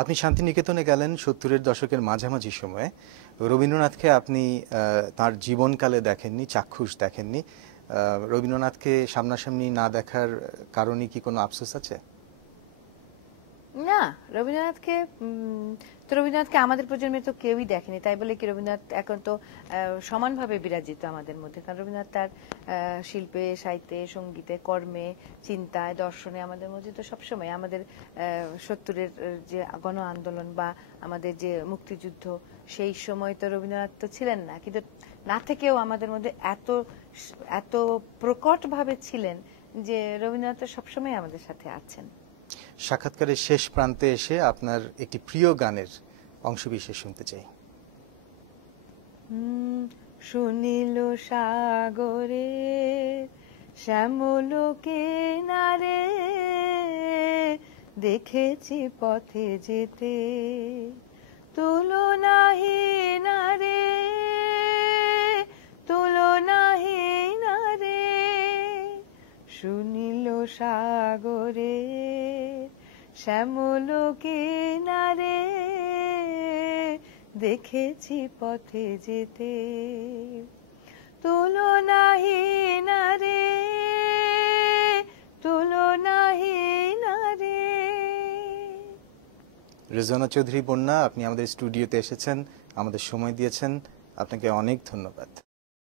আপনি শান্তিনিকেতনে গেলেন ৭০-এর দশকের মাঝামাঝি সময়ে। রবীন্দ্রনাথকে আপনি তার জীবনকালে দেখেননি, চাক্ষুষ দেখেননি। রবীন্দ্রনাথকে সামনাসামনি না দেখার কারণে কি কোনো আফসোস আছে? না, রবীন্দ্রনাথকে রবীন্দ্রনাথকে আমাদের প্রজন্মে তো কেউই দেখেনি, তাই বলে কি রবীন্দ্রনাথ এখন তো সমানভাবে বিরাজিত আমাদের মধ্যে। কারণ রবীন্দ্রনাথ তার শিল্পে, সাহিত্যে, সঙ্গীতে, কর্মে, চিন্তায়, দর্শনে আমাদের মধ্যে তো সবসময় আমাদের ৭০-এর যে গণ আন্দোলন বা আমাদের যে মুক্তিযুদ্ধ, সেই সময় তো রবীন্দ্রনাথ তো ছিলেন না, কিন্তু না থেকেও আমাদের মধ্যে এত এত প্রকটভাবে ছিলেন যে রবীন্দ্রনাথ সবসময় আমাদের সাথে আছেন। সাক্ষাৎকারের শেষ প্রান্তে এসে আপনার একটি প্রিয় গানের অংশবিশেষ শুনতে চাই। শুনিল সাগরে শ্যামল কিনারে, দেখেছি পথে যেতে তুলনাহীন রে, তুলনাহীন রে। শুনিল সাগরে শ্যামল কিনারে, দেখেছি পথে যেতে তুলনাহীন রে, তুলনাহীন রে। রেজওয়ানা চৌধুরী বন্যা, আপনি আমাদের স্টুডিওতে এসেছেন, আমাদের সময় দিয়েছেন, আপনাকে অনেক ধন্যবাদ।